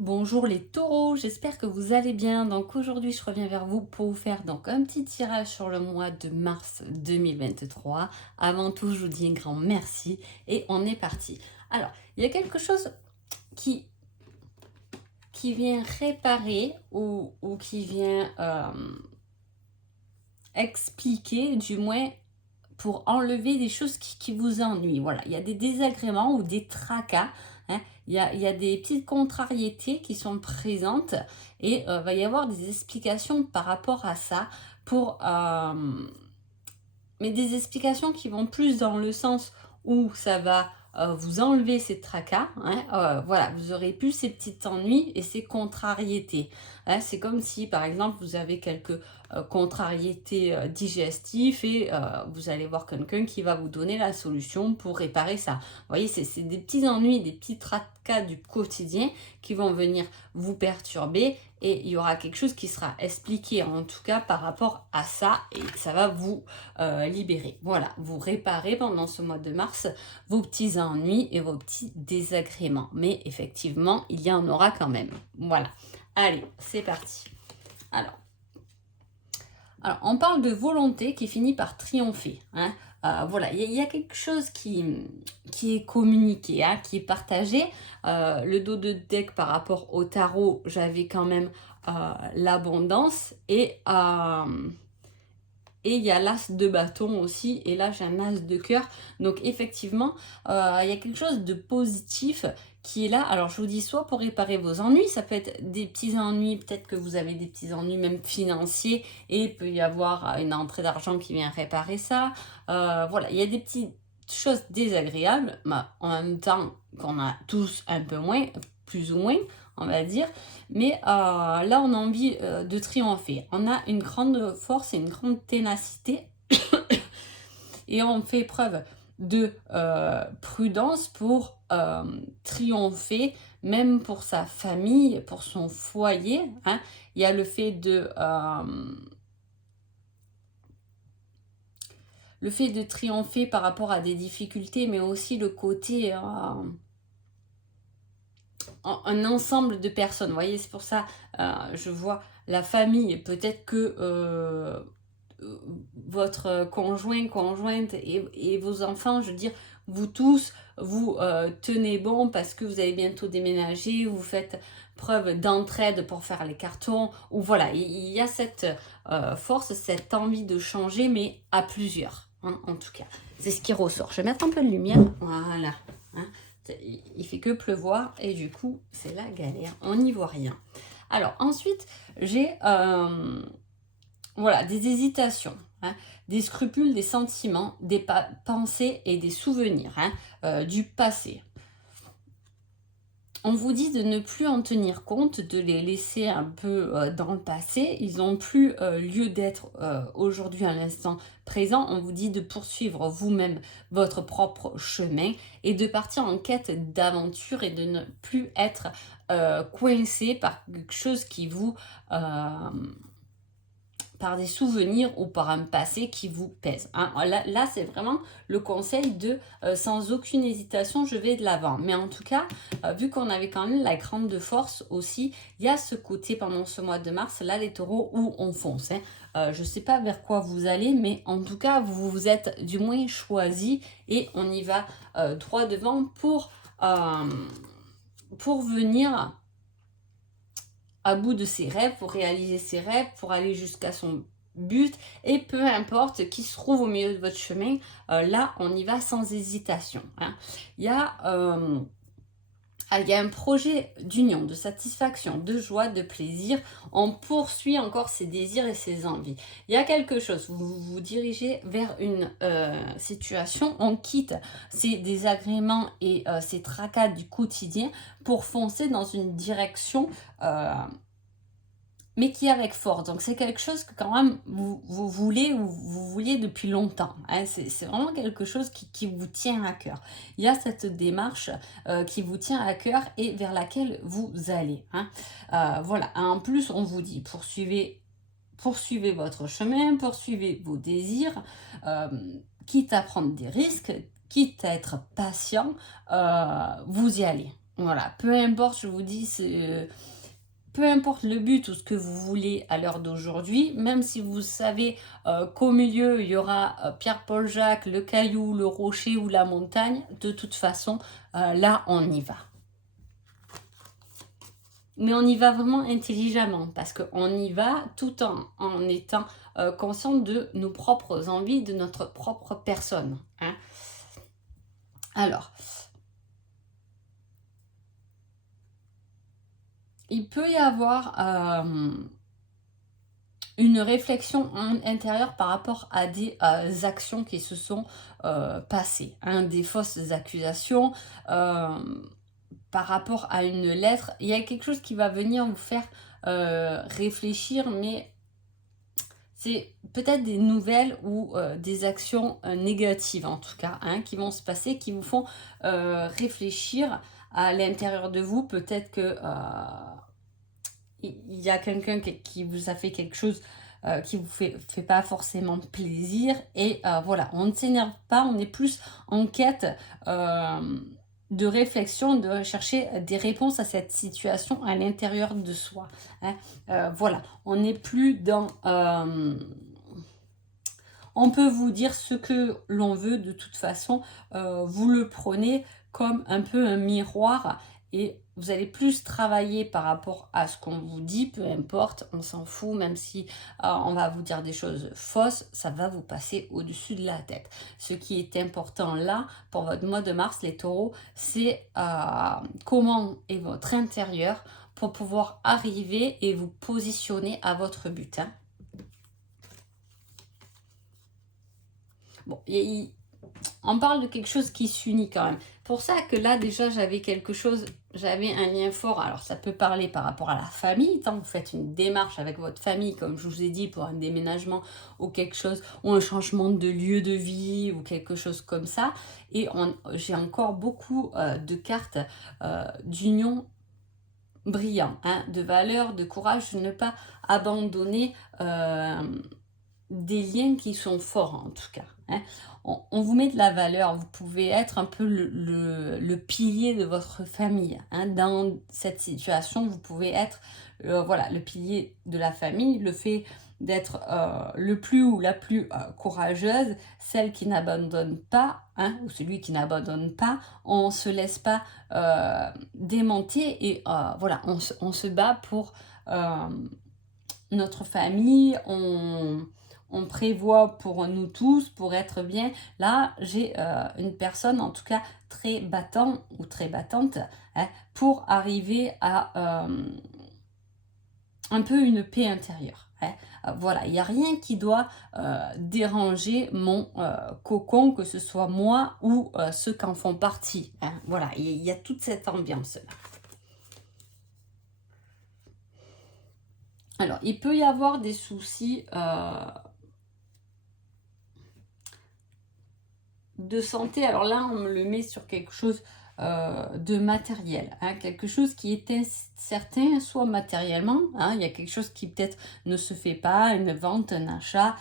Bonjour les taureaux, j'espère que vous allez bien. Donc aujourd'hui, je reviens vers vous pour vous faire donc un petit tirage sur le mois de mars 2023. Avant tout, je vous dis un grand merci et on est parti. Alors, il y a quelque chose qui, qui vient réparer ou qui vient expliquer, du moins pour enlever des choses qui vous ennuient. Voilà, il y a des désagréments ou des tracas. Hein. Il y a des petites contrariétés qui sont présentes et va y avoir des explications par rapport à ça pour mais des explications qui vont plus dans le sens où ça va vous enlever ces tracas, hein, voilà, vous aurez plus ces petits ennuis et ces contrariétés. Hein, c'est comme si, par exemple, vous avez quelques contrariétés digestives et vous allez voir quelqu'un qui va vous donner la solution pour réparer ça. Vous voyez, c'est des petits ennuis, des petits tracas du quotidien qui vont venir vous perturber et il y aura quelque chose qui sera expliqué en tout cas par rapport à ça et ça va vous libérer. Voilà, vous réparez pendant ce mois de mars vos petits ennuis et vos petits désagréments. Mais effectivement, il y en aura quand même. Voilà. Allez, c'est parti. Alors, on parle de volonté qui finit par triompher. Hein. Voilà, il y a quelque chose qui est communiqué, hein, qui est partagé. Le dos de deck par rapport au tarot, j'avais quand même l'abondance et il y a l'as de bâton aussi, et là j'ai un as de cœur. Donc effectivement, il y a quelque chose de positif qui est là. Alors je vous dis, soit pour réparer vos ennuis, ça peut être des petits ennuis, peut-être que vous avez des petits ennuis même financiers, et il peut y avoir une entrée d'argent qui vient réparer ça. Voilà, il y a des petites choses désagréables, mais en même temps qu'on a tous un peu moins, plus ou moins, on va dire. Mais là, on a envie de triompher. On a une grande force et une grande ténacité. Et on fait preuve de prudence pour triompher, même pour sa famille, pour son foyer. Hein. Il y a le fait de triompher par rapport à des difficultés, mais aussi le côté un ensemble de personnes. Vous voyez, c'est pour ça, je vois la famille. Peut-être que votre conjoint, conjointe et vos enfants, je veux dire, vous tous, vous tenez bon parce que vous allez bientôt déménager, vous faites preuve d'entraide pour faire les cartons, ou voilà, il y a cette force, cette envie de changer, mais à plusieurs, hein, en tout cas. C'est ce qui ressort. Je vais mettre un peu de lumière, voilà. Hein. Il fait que pleuvoir et du coup, c'est la galère, on n'y voit rien. Alors ensuite, j'ai voilà, des hésitations, hein, des scrupules, des sentiments, des pensées et des souvenirs, hein, du passé. On vous dit de ne plus en tenir compte, de les laisser un peu dans le passé. Ils n'ont plus lieu d'être aujourd'hui à l'instant présent. On vous dit de poursuivre vous-même votre propre chemin et de partir en quête d'aventure et de ne plus être coincé par quelque chose qui vous par des souvenirs ou par un passé qui vous pèse. Hein. Là c'est vraiment le conseil de sans aucune hésitation, je vais de l'avant. Mais en tout cas, vu qu'on avait quand même la grande force aussi, il y a ce côté pendant ce mois de mars, là les taureaux, où on fonce. Hein. Je ne sais pas vers quoi vous allez, mais en tout cas, vous vous êtes du moins choisi et on y va droit devant pour venir à bout de ses rêves, pour réaliser ses rêves, pour aller jusqu'à son but, et peu importe qui se trouve au milieu de votre chemin, là on y va sans hésitation. Hein. Il y a un projet d'union, de satisfaction, de joie, de plaisir. On poursuit encore ses désirs et ses envies. Il y a quelque chose, vous vous dirigez vers une situation, on quitte ces désagréments et ces tracas du quotidien pour foncer dans une direction mais qui est avec force. Donc c'est quelque chose que quand même vous voulez ou vous vouliez depuis longtemps. Hein. C'est vraiment quelque chose qui vous tient à cœur. Il y a cette démarche qui vous tient à cœur et vers laquelle vous allez. Hein. Voilà. En plus, on vous dit poursuivez votre chemin, poursuivez vos désirs, quitte à prendre des risques, quitte à être patient, vous y allez. Voilà, peu importe, je vous dis, peu importe le but ou ce que vous voulez à l'heure d'aujourd'hui, même si vous savez qu'au milieu, il y aura Pierre-Paul Jacques, le caillou, le rocher ou la montagne, de toute façon, là, on y va. Mais on y va vraiment intelligemment, parce qu'on y va tout en étant conscient de nos propres envies, de notre propre personne. Hein. Alors, il peut y avoir une réflexion intérieure par rapport à des actions qui se sont passées, hein, des fausses accusations par rapport à une lettre. Il y a quelque chose qui va venir vous faire réfléchir, mais c'est peut-être des nouvelles ou des actions négatives en tout cas, hein, qui vont se passer, qui vous font réfléchir à l'intérieur de vous. Peut-être que il y a quelqu'un qui vous a fait quelque chose qui vous fait pas forcément plaisir. Et voilà, on ne s'énerve pas, on est plus en quête de réflexion, de chercher des réponses à cette situation à l'intérieur de soi. Hein. Voilà, on n'est plus dans... on peut vous dire ce que l'on veut de toute façon. Vous le prenez comme un peu un miroir et vous allez plus travailler par rapport à ce qu'on vous dit, peu importe, on s'en fout, même si on va vous dire des choses fausses, ça va vous passer au-dessus de la tête. Ce qui est important là, pour votre mois de mars, les taureaux, c'est comment est votre intérieur pour pouvoir arriver et vous positionner à votre but. Hein. Bon, on parle de quelque chose qui s'unit quand même. Pour ça que là, déjà, j'avais quelque chose, j'avais un lien fort. Alors, ça peut parler par rapport à la famille. Tant que vous faites une démarche avec votre famille, comme je vous ai dit, pour un déménagement ou quelque chose, ou un changement de lieu de vie ou quelque chose comme ça. Et j'ai encore beaucoup de cartes d'union brillant, hein, de valeur, de courage, de ne pas abandonner des liens qui sont forts en tout cas. Hein. On vous met de la valeur, vous pouvez être un peu le pilier de votre famille. Hein. Dans cette situation, vous pouvez être voilà, le pilier de la famille, le fait d'être le plus ou la plus courageuse, celle qui n'abandonne pas, hein, ou celui qui n'abandonne pas, on ne se laisse pas démonter et voilà, on se bat pour notre famille, on prévoit pour nous tous, pour être bien. Là, j'ai une personne, en tout cas, très battant ou très battante, hein, pour arriver à un peu une paix intérieure. Hein. Voilà, il n'y a rien qui doit déranger mon cocon, que ce soit moi ou ceux qui en font partie. Hein. Voilà, il y a toute cette ambiance-là. Alors, il peut y avoir des soucis de santé. Alors là, on me le met sur quelque chose de matériel. Hein, quelque chose qui est incertain, soit matériellement. Hein, il y a quelque chose qui peut-être ne se fait pas, une vente, un achat,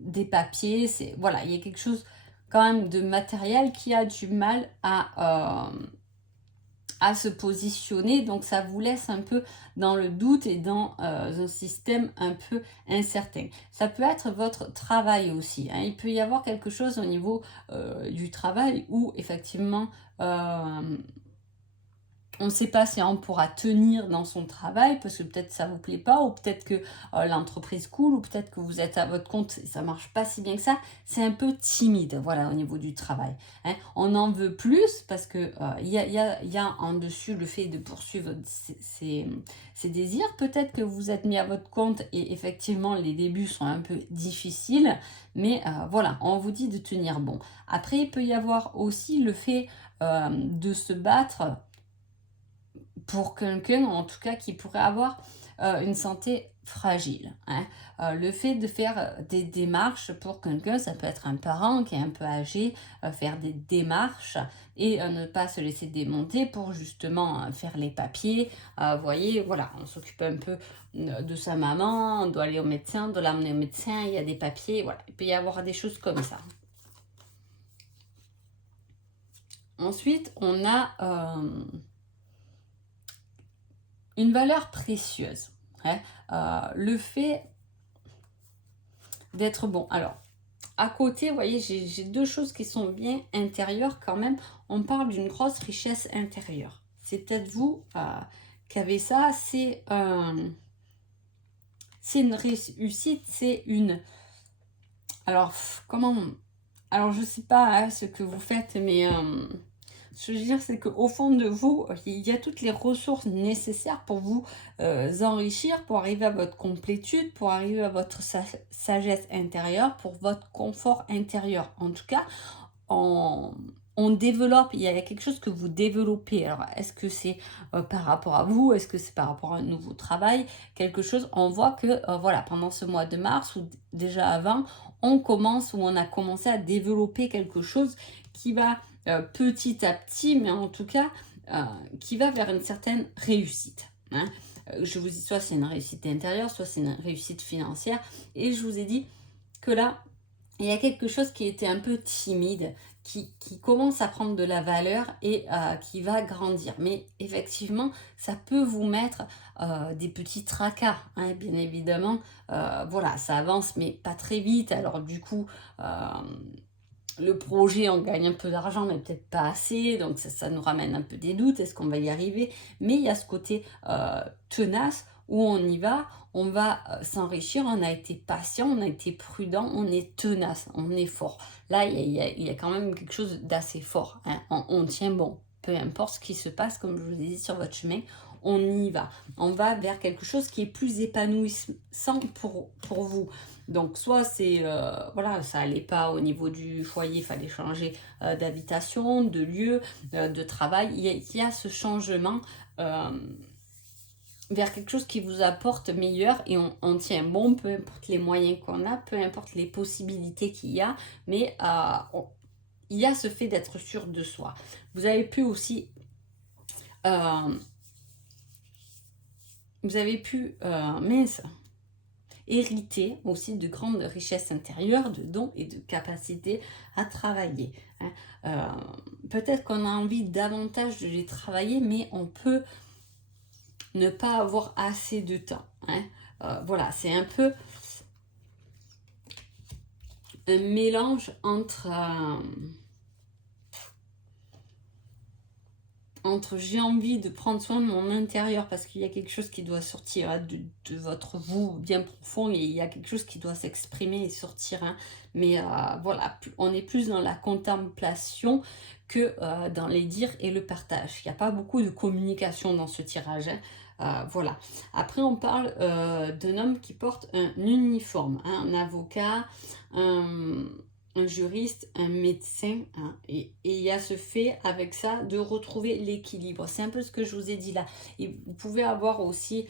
des papiers. Voilà, il y a quelque chose quand même de matériel qui a du mal à se positionner, donc ça vous laisse un peu dans le doute et dans un système un peu incertain. Ça peut être votre travail aussi, hein. Il peut y avoir quelque chose au niveau du travail où effectivement on ne sait pas si on pourra tenir dans son travail parce que peut-être ça vous plaît pas ou peut-être que l'entreprise coule ou peut-être que vous êtes à votre compte et ça marche pas si bien que ça. C'est un peu timide, voilà, au niveau du travail. Hein. On en veut plus parce que y a en dessus le fait de poursuivre ses désirs. Peut-être que vous êtes mis à votre compte et effectivement les débuts sont un peu difficiles, mais voilà, on vous dit de tenir bon. Après, il peut y avoir aussi le fait de se battre pour quelqu'un, en tout cas, qui pourrait avoir une santé fragile. Hein. Le fait de faire des démarches pour quelqu'un, ça peut être un parent qui est un peu âgé, faire des démarches et ne pas se laisser démonter pour justement faire les papiers. Vous voyez, voilà, on s'occupe un peu de sa maman, on doit aller au médecin, on doit l'amener au médecin, il y a des papiers, voilà. Il peut y avoir des choses comme ça. Ensuite, on a une valeur précieuse. Hein. Le fait d'être bon. Alors, à côté, vous voyez, j'ai deux choses qui sont bien intérieures quand même. On parle d'une grosse richesse intérieure. C'est peut-être vous qui avez ça. C'est une réussite, c'est une... Alors, comment... Alors, je ne sais pas hein, ce que vous faites, mais ce que je veux dire, c'est qu'au fond de vous, il y a toutes les ressources nécessaires pour vous enrichir, pour arriver à votre complétude, pour arriver à votre sagesse intérieure, pour votre confort intérieur. En tout cas, on développe, il y a quelque chose que vous développez. Alors, est-ce que c'est par rapport à vous? Est-ce que c'est par rapport à un nouveau travail? Quelque chose, on voit que, voilà, pendant ce mois de mars, ou déjà avant, on commence ou on a commencé à développer quelque chose qui va petit à petit, mais en tout cas, qui va vers une certaine réussite. Hein. Je vous dis, soit c'est une réussite intérieure, soit c'est une réussite financière. Et je vous ai dit que là, il y a quelque chose qui était un peu timide, qui commence à prendre de la valeur et qui va grandir. Mais effectivement, ça peut vous mettre des petits tracas, hein, bien évidemment. Voilà, ça avance, mais pas très vite. Alors du coup, le projet, on gagne un peu d'argent, mais peut-être pas assez. Donc ça nous ramène un peu des doutes. Est-ce qu'on va y arriver? Mais il y a ce côté tenace où on y va, on va s'enrichir, on a été patient, on a été prudent, on est tenace, on est fort. Là, il y a quand même quelque chose d'assez fort. Hein. On tient bon, peu importe ce qui se passe, comme je vous ai dit sur votre chemin, on y va. On va vers quelque chose qui est plus épanouissant pour vous. Donc, soit c'est, voilà, ça allait pas au niveau du foyer, il fallait changer d'habitation, de lieu, de travail. Il y a ce changement vers quelque chose qui vous apporte meilleur et on tient bon, peu importe les moyens qu'on a, peu importe les possibilités qu'il y a, mais il y a ce fait d'être sûr de soi. Vous avez pu aussi... mince, hériter aussi de grandes richesses intérieures, de dons et de capacités à travailler. Hein. Peut-être qu'on a envie davantage de les travailler, mais on peut ne pas avoir assez de temps. Hein. Voilà, c'est un peu un mélange entre j'ai envie de prendre soin de mon intérieur parce qu'il y a quelque chose qui doit sortir hein, de votre vous bien profond et il y a quelque chose qui doit s'exprimer et sortir. Hein. Mais voilà, on est plus dans la contemplation que dans les dires et le partage. Il n'y a pas beaucoup de communication dans ce tirage. Hein. Voilà. Après, on parle d'un homme qui porte un uniforme, hein, un avocat, un juriste, un médecin, hein, et il y a ce fait avec ça de retrouver l'équilibre. C'est un peu ce que je vous ai dit là. Et vous pouvez avoir aussi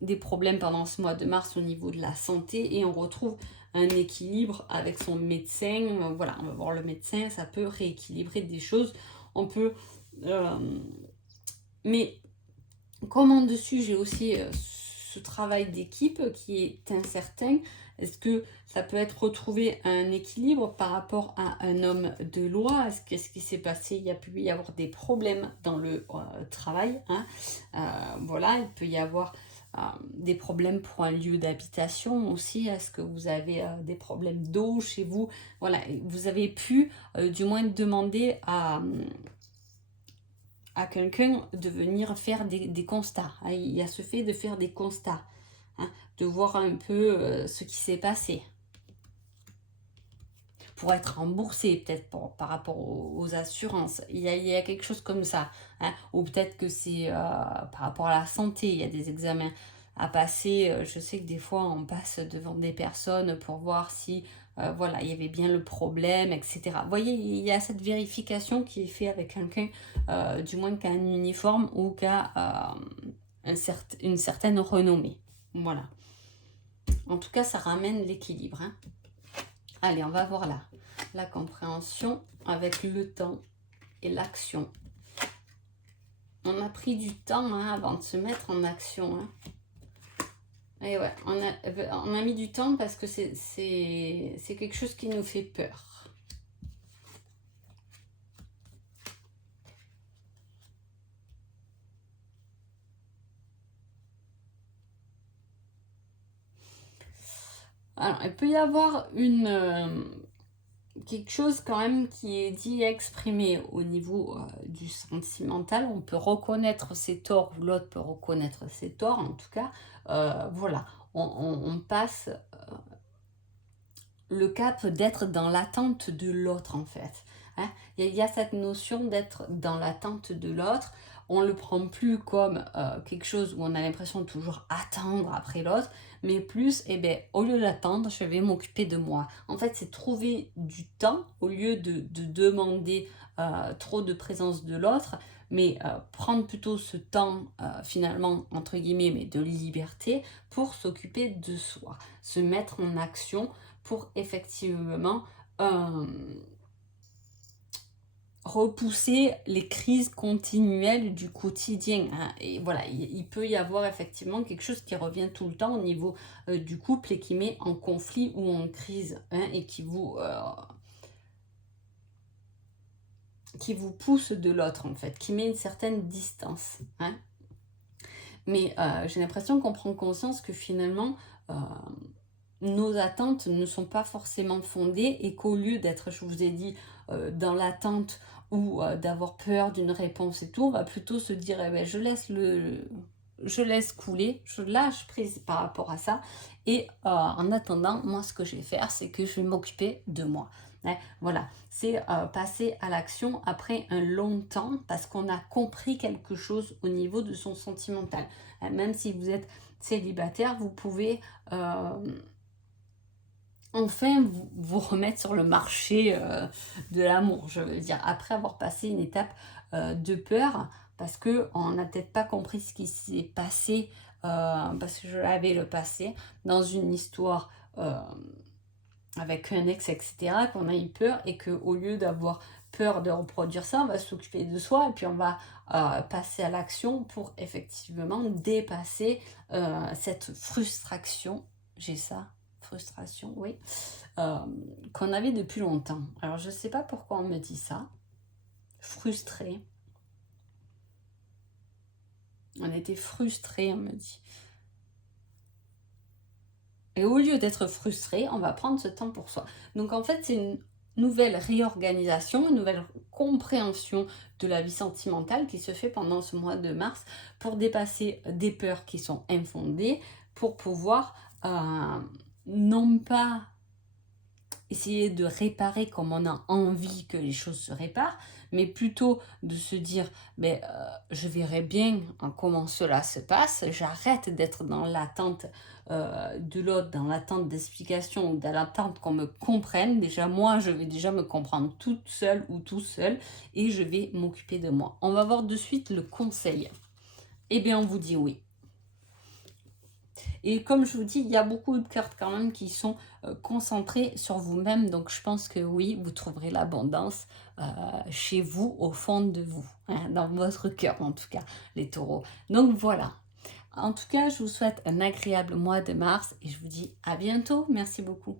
des problèmes pendant ce mois de mars au niveau de la santé et on retrouve un équilibre avec son médecin. Voilà, on va voir le médecin, ça peut rééquilibrer des choses. On peut... mais comme en dessus, j'ai aussi ce travail d'équipe qui est incertain. Est-ce que ça peut être retrouvé un équilibre par rapport à un homme de loi? Qu'est-ce qui s'est passé? Il y a pu y avoir des problèmes dans le travail. Hein. Voilà, il peut y avoir des problèmes pour un lieu d'habitation aussi. Est-ce que vous avez des problèmes d'eau chez vous? Voilà, vous avez pu du moins demander à quelqu'un de venir faire des constats. Hein. Il y a ce fait de faire des constats, hein, de voir un peu ce qui s'est passé. Pour être remboursé, peut-être par rapport aux assurances. Il y a quelque chose comme ça. Hein. Ou peut-être que c'est par rapport à la santé, il y a des examens à passer. Je sais que des fois, on passe devant des personnes pour voir si voilà, il y avait bien le problème, etc. Vous voyez, il y a cette vérification qui est faite avec quelqu'un, du moins qui a un uniforme ou qui a une certaine renommée. Voilà. En tout cas, ça ramène l'équilibre. Hein. Allez, on va voir là. La compréhension avec le temps et l'action. On a pris du temps hein, avant de se mettre en action. Hein. Et ouais, on a mis du temps parce que c'est quelque chose qui nous fait peur. Alors, il peut y avoir une, quelque chose quand même qui est dit, exprimé au niveau du sentimental. On peut reconnaître ses torts, ou l'autre peut reconnaître ses torts, en tout cas. Voilà, on passe le cap d'être dans l'attente de l'autre, en fait. Hein. Il y a cette notion d'être dans l'attente de l'autre. On ne le prend plus comme quelque chose où on a l'impression de toujours attendre après l'autre, mais plus, eh ben, au lieu d'attendre, je vais m'occuper de moi. En fait, c'est trouver du temps au lieu de demander trop de présence de l'autre, mais prendre plutôt ce temps, finalement, entre guillemets, mais de liberté pour s'occuper de soi, se mettre en action pour effectivement repousser les crises continuelles du quotidien. Hein. Et voilà, il peut y avoir effectivement quelque chose qui revient tout le temps au niveau du couple et qui met en conflit ou en crise, hein, et qui vous pousse de l'autre, en fait, qui met une certaine distance. Hein. Mais j'ai l'impression qu'on prend conscience que finalement, nos attentes ne sont pas forcément fondées et qu'au lieu d'être, je vous ai dit, dans l'attente ou d'avoir peur d'une réponse et tout, on va plutôt se dire, eh ben, je laisse couler, je lâche prise par rapport à ça. Et en attendant, moi, ce que je vais faire, c'est que je vais m'occuper de moi. Hein, voilà, c'est passer à l'action après un long temps parce qu'on a compris quelque chose au niveau de son sentimental. Hein, même si vous êtes célibataire, vous pouvez enfin vous remettre sur le marché de l'amour, je veux dire, après avoir passé une étape de peur, parce qu'on n'a peut-être pas compris ce qui s'est passé, parce que je l'avais le passé, dans une histoire avec un ex, etc., qu'on a eu peur, et qu'au lieu d'avoir peur de reproduire ça, on va s'occuper de soi, et puis on va passer à l'action pour effectivement dépasser cette frustration, j'ai ça, frustration, oui, euh, qu'on avait depuis longtemps. Alors, je ne sais pas pourquoi on me dit ça. Frustré. On était frustré, on me dit. Et au lieu d'être frustré, on va prendre ce temps pour soi. Donc, en fait, c'est une nouvelle réorganisation, une nouvelle compréhension de la vie sentimentale qui se fait pendant ce mois de mars pour dépasser des peurs qui sont infondées, pour pouvoir non pas essayer de réparer comme on a envie que les choses se réparent, mais plutôt de se dire, mais je verrai bien comment cela se passe, j'arrête d'être dans l'attente de l'autre, dans l'attente d'explication, dans l'attente qu'on me comprenne. Déjà, moi, je vais déjà me comprendre toute seule ou tout seul, et je vais m'occuper de moi. On va voir de suite le conseil. Eh bien, on vous dit oui. Et comme je vous dis, il y a beaucoup de cartes quand même qui sont concentrées sur vous-même. Donc je pense que oui, vous trouverez l'abondance chez vous, au fond de vous, hein, dans votre cœur en tout cas, les taureaux. Donc voilà. En tout cas, je vous souhaite un agréable mois de mars et je vous dis à bientôt. Merci beaucoup.